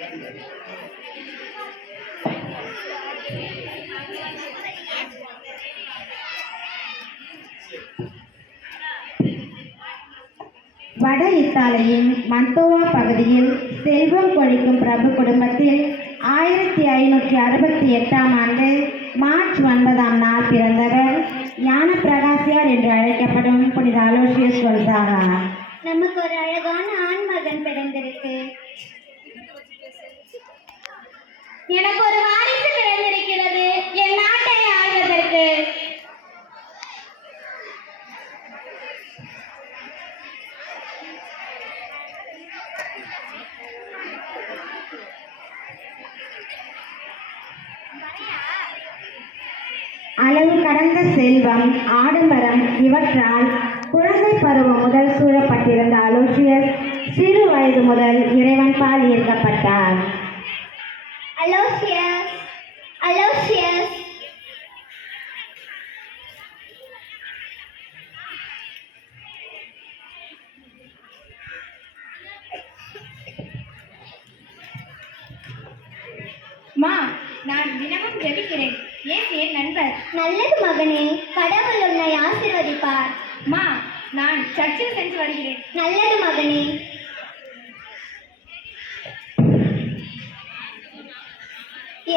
வட இத்தாலியின் மந்தோவா பகுதியில் செல்வம் கொழிக்கும் பிரபு குடும்பத்தில் 1568ஆம் ஆண்டு மார்ச் 9ஆம் நாள் பிறந்தவர் ஞான பிரகாசியார் என்று அழைக்கப்படும் புனித அலோசியஸ் கொன்சாகா. நமக்கு ஒரு அழகான ஆண் மகன் பிறந்திருக்கு. எனக்கு ஒரு வாரிசு பிறந்திருக்கிறது, என் நாட்டை ஆள்வதற்கு. அளவு கடந்த செல்வம், ஆடம்பரம் இவற்றால் குழந்தை பருவம் முதல் சூழப்பட்டிருந்த அலோசியஸ் சிறு வயது முதல் இறைவன் பால் ஈர்க்கப்பட்டார். அலோசியஸ், அலோசியஸ், மா, நான் தினமும் ஜெபிக்கிறேன். ஏன் என் நண்பர்? நல்லது மகனே, கடவுள் உன்னை ஆசீர்வதிப்பார். மா, நான் சர்ச்சில் சென்று வருகிறேன். நல்லது மகனே.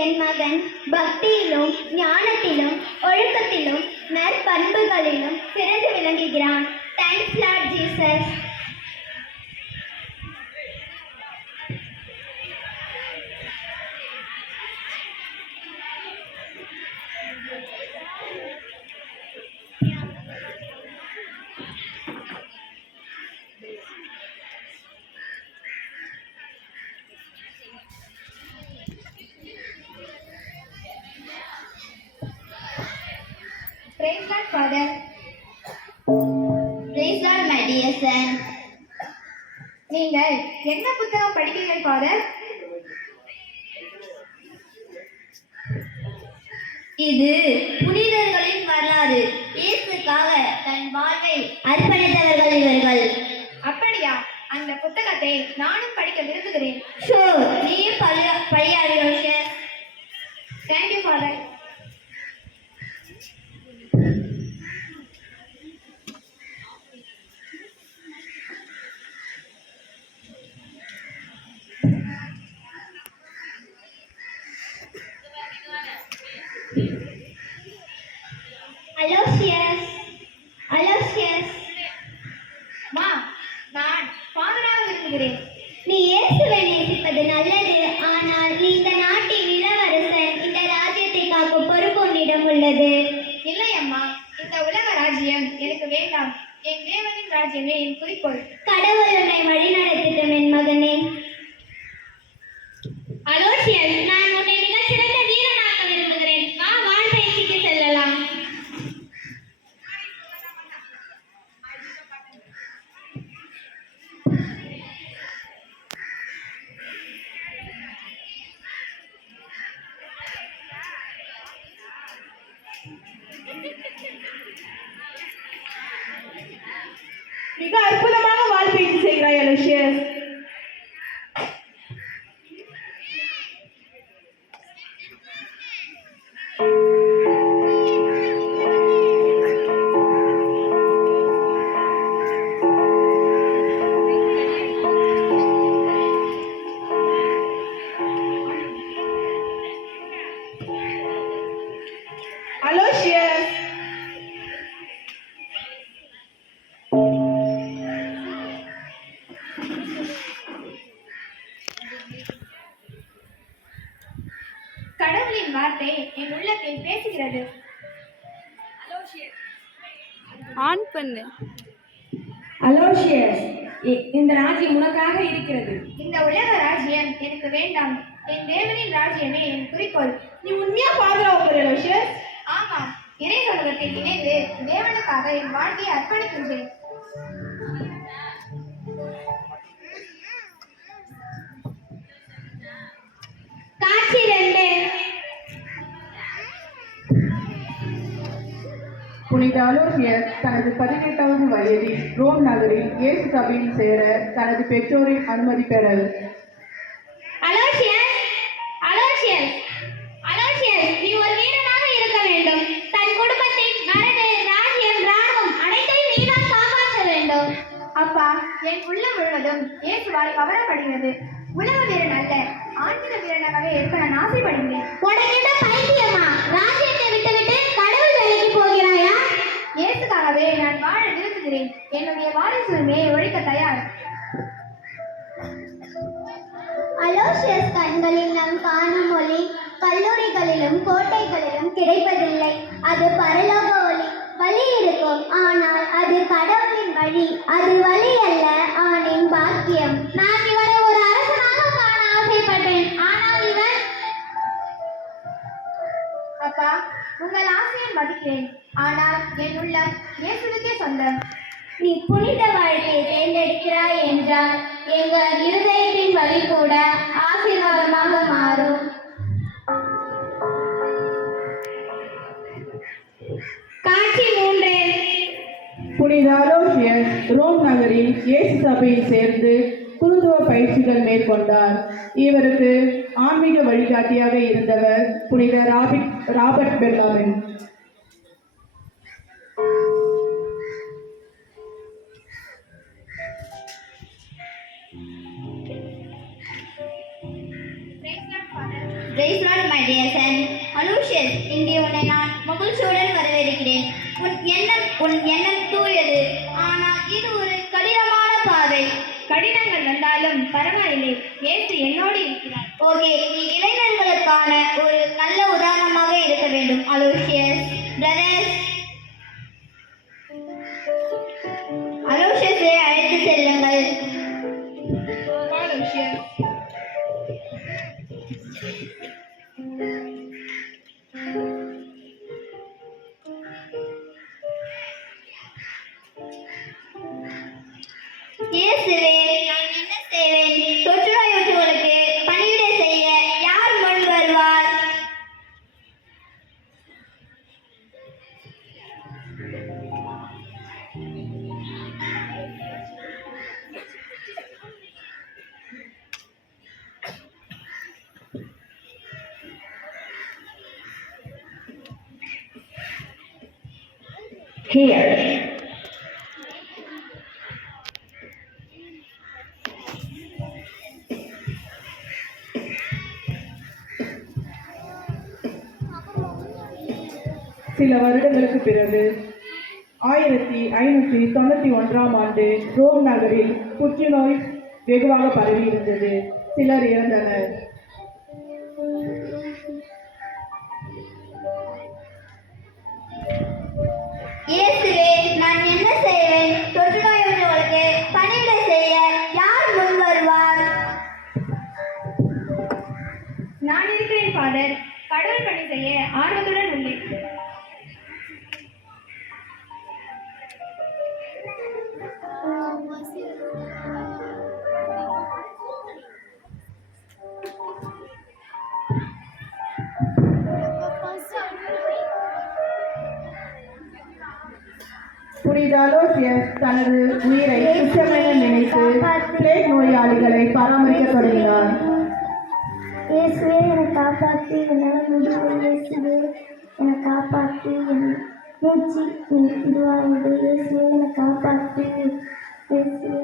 என் மகன் பக்தியிலும் ஞானத்திலும் ஒழுக்கத்திலும் நற்பண்புகளிலும் சிறந்து விளங்குகிறான். Thanks Lord Jesus. Praise God, Father. Praise God, my dear son. நீங்கள் என்ன புத்தகம் படிக்கிறீர்கள் ஃபாதர்? இது புனிதர்களின் வரலாறு. இயேசுக்காக தன் வாழ்வை அர்ப்பணித்தவர்கள் இவர்கள். அப்படியா? அந்த புத்தகத்தை நானும் படிக்க விரும்புகிறேன். நீயும் படியாதீர்கள். Thank you father. Aloysius, Aloysius. மா, நான் ஃபாதராக விரும்புகிறேன். நீ இயேசுவை நேசிப்பது நல்லது. ஆனால் நீ இந்த நாட்டின் இளவரசன். இந்த ராஜ்யத்தை காக்கும் பொறுப்பு உன்னிடம் உள்ளது. இல்லை அம்மா, இந்த உலக ராஜ்யம் எனக்கு வேண்டாம். என் தேவனின் ராஜ்யமே என் குறிக்கோள். கடவுள் உன்னை வழிநடத்தட்டும் என் மகனே. அலோசியஸ், நான் உன்னை மிகச் சிறந்த வீரனாக்க விரும்புகிறேன். வா, வாள் பயிற்சிக்கு செல்லலாம். மிக அற்புதமாக வாள் பயிற்சி செய்கிறாய் அலோசியஸ். அலோசியஸ், கடவுளின் வார்த்தை என் உள்ளத்தில் பேசுகிறது. ஆன் பண்ணு. அலோசியஸ், இந்த ராஜ்யம் உனக்காக இருக்கிறது. இந்த உலக ராஜ்யம் எனக்கு வேண்டாம். என் தேவனின் ராஜ்யமே என் குறிக்கோள். நீ உண்மையா ஃபாதரா போற அலோசியஸ்? ஆமாம், இறை உலகத்தில் இணைந்து தேவனுக்காக என் வாழ்க்கையை அர்ப்பணிக்கின்றேன். காட்சி 2. புனித அலோசியஸ் தனது 18வது வயதில் ரோம் நகரில் இயேசு சபையில் சேர தனது பெற்றோரின் அனுமதி பெறல். அலோசியஸ் என் உள்ளம் முழுவதும் இயேசுவால் கவரப்படுகிறது. உலக வீரன் அல்ல, ஆன்மீக வீரனாகவே இருக்க நான் ஆசைப்படுகிறேன். உனக்கு என்ன பைத்தியமா? ராஜ்யத்தை விட்டுவிட்டு கடவுள் வேலைக்கு போகிறாயா? இயேசுக்காகவே நான் வாழ விரும்புகிறேன். என்னுடைய வாரிசுரிமையை ஒழிக்க தயார். அலோசியஸ் கண்களில் நாம் காணும் ஒளி கல்லூரிகளிலும் கோட்டைகளிலும் கிடைப்பதில்லை. அது பரலோக ஒளி. வழி இருக்கும், ஆனால் அது கடவுளின் வழி. அது வழி அல்ல, அவனின் பாக்கியம். நான் இவனை ஒரு அரசனாக காண ஆசைப்பட்டேன், ஆனால் இவன்... அப்பா, உங்கள் ஆசையை மதிக்கிறேன், ஆனால் என் உள்ளம் இயேசுவுக்கே சொந்தம். நீ புனித வாழ்க்கையை தேர்ந்தெடுக்கிறாய் என்றால் எங்கள் இருதயத்தின் வழி கூட ஆசீர்வாதமாக மாறும். காட்சி 3. புனித அலோசியஸ் ரோம் நகரில் இயேசு சபையில் சேர்ந்து குருத்துவ பயிற்சிகள் மேற்கொண்டார். இவருக்கு ஆன்மீக வழிகாட்டியாக இருந்தவர் புனித Robert பெல்லாமின். Praise Lord, my dear son. Aloysius, இங்கே உன்னை நான் மகிழ்ச்சியுடன் வரவேற்கிறேன். உன் எண்ணம் தூயது, ஆனால் இது ஒரு கடினமான பாதை. கடினங்கள் வந்தாலும் பரவாயில்லை, இயேசு என்னோடு இருக்கிறார். ஓகே, நீ இளைஞர்களுக்கான ஒரு நல்ல உதாரணமாக இருக்க வேண்டும். அலோசியஸ் பிரதர்ஸ், அலோசியஸை அழைத்து செல்லுங்கள். இயேசுவே, நான் என்ன செய்வேன்? தொற்றுநோயுற்றவர்களுக்கு பணிவிடை செய்ய யார் முன் வருவார்? Here. சில வருடங்களுக்கு பிறகு 1591ஆம் ஆண்டு ரோம் நகரில் புற்றுநோய் வெகுவாக பரவி இருந்தது. சிலர் இறந்தனர். இயேசுவே, நான் என்ன செய்வேன்? தொற்றுநோயுற்றவர்களுக்கு பணிவிடை செய்ய யார் முன் வருவார்? நான் இருக்கிறேன் ஃபாதர். கடவுள் பணி செய்ய ஆர்வத்துடன் உள்ளேன். புனித அலோசியஸ் தனது உயிரை துச்சமென நினைத்து பிளேக் நோயாளிகளை பராமரிக்க தொடங்கினார். இயேசுவே, என்னை காப்பாற்றி, என்னால் முடியல. இயேசுவே, என்னை காப்பாற்றி, என் மூச்சு இதுவாகுது. இயேசுவே, என்னை காப்பாற்றி. இயேசுவே,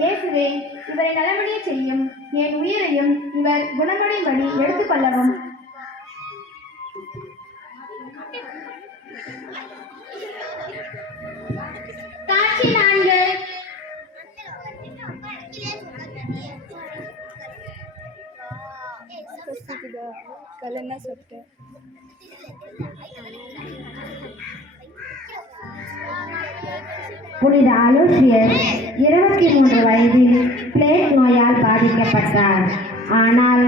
இயேசுவே, இவரை நலமடைய செய்யும். என் உயிரையும் இவர் குணமடையும்படி எடுத்துக் கொள்ளவும். காட்சி 4. कल ना सकते புனித அலோசியஸ் 23 வயதில் பிளேக் நோயால் பாதிக்கப்பட்டார். ஆனால்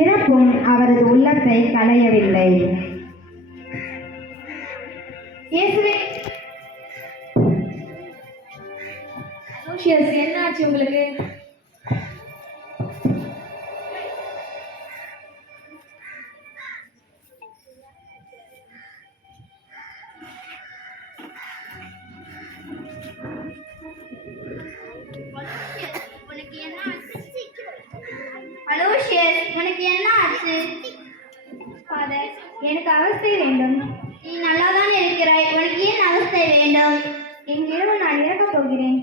இறப்பும் அவரது உள்ளத்தை களையவில்லை. இயேசுவே, அலோசியஸ், என்ன ஆச்சு உங்களுக்கு? அலோசியஸ், உனக்கு என்ன ஆச்சு? ஃபாதர், எனக்கு அவஸ்தை வேண்டும். நீ நல்லாதான் இருக்கிறாய், உனக்கு ஏன் அவஸ்தை வேண்டும்? இன்றிரவு நான் இறக்கப் போகிறேன்.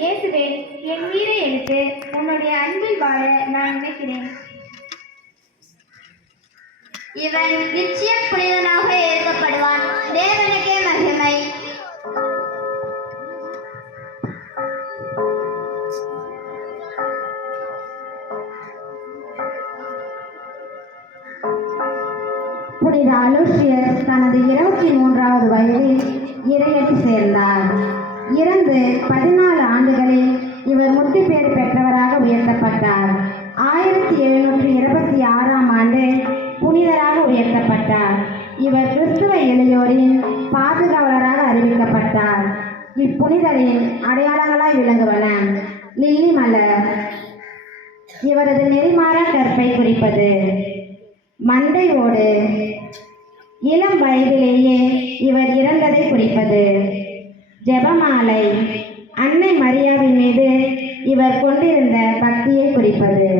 இயேசுவே, என் உயிரை எடுத்து உன்னுடைய அன்பில் வாழ நான் நினைக்கிறேன். இவன் நிச்சயம் புனிதனாக ஏற்கப்படுவான். தேவனுக்கே மகிமை. புனித அலோசியஸ் தனது 23வது வயதில் இறையடி சேர்ந்தார். இறந்து 14 ஆண்டுகளில் இவர் முத்திப்பேறு பெற்றவராக உயர்த்தப்பட்டார். 1726ஆம் ஆண்டு புனிதராக உயர்த்தப்பட்டார். இவர் கிறிஸ்துவ இளையோரின் பாதுகாவலராக அறிவிக்கப்பட்டார். இப்புனிதரின் அடையாளங்களாய் விளங்குவன லில்லி மலர், இவரது நெறிமாறா கற்பை குறிப்பது; மண்டை ஓடு, இளம் வயதிலேயே இவர் இறந்ததை குறிப்பது; ஜெபமாலை, அன்னை மரியாவின் மீது இவர் கொண்டிருந்த பக்தியை குறிப்பது.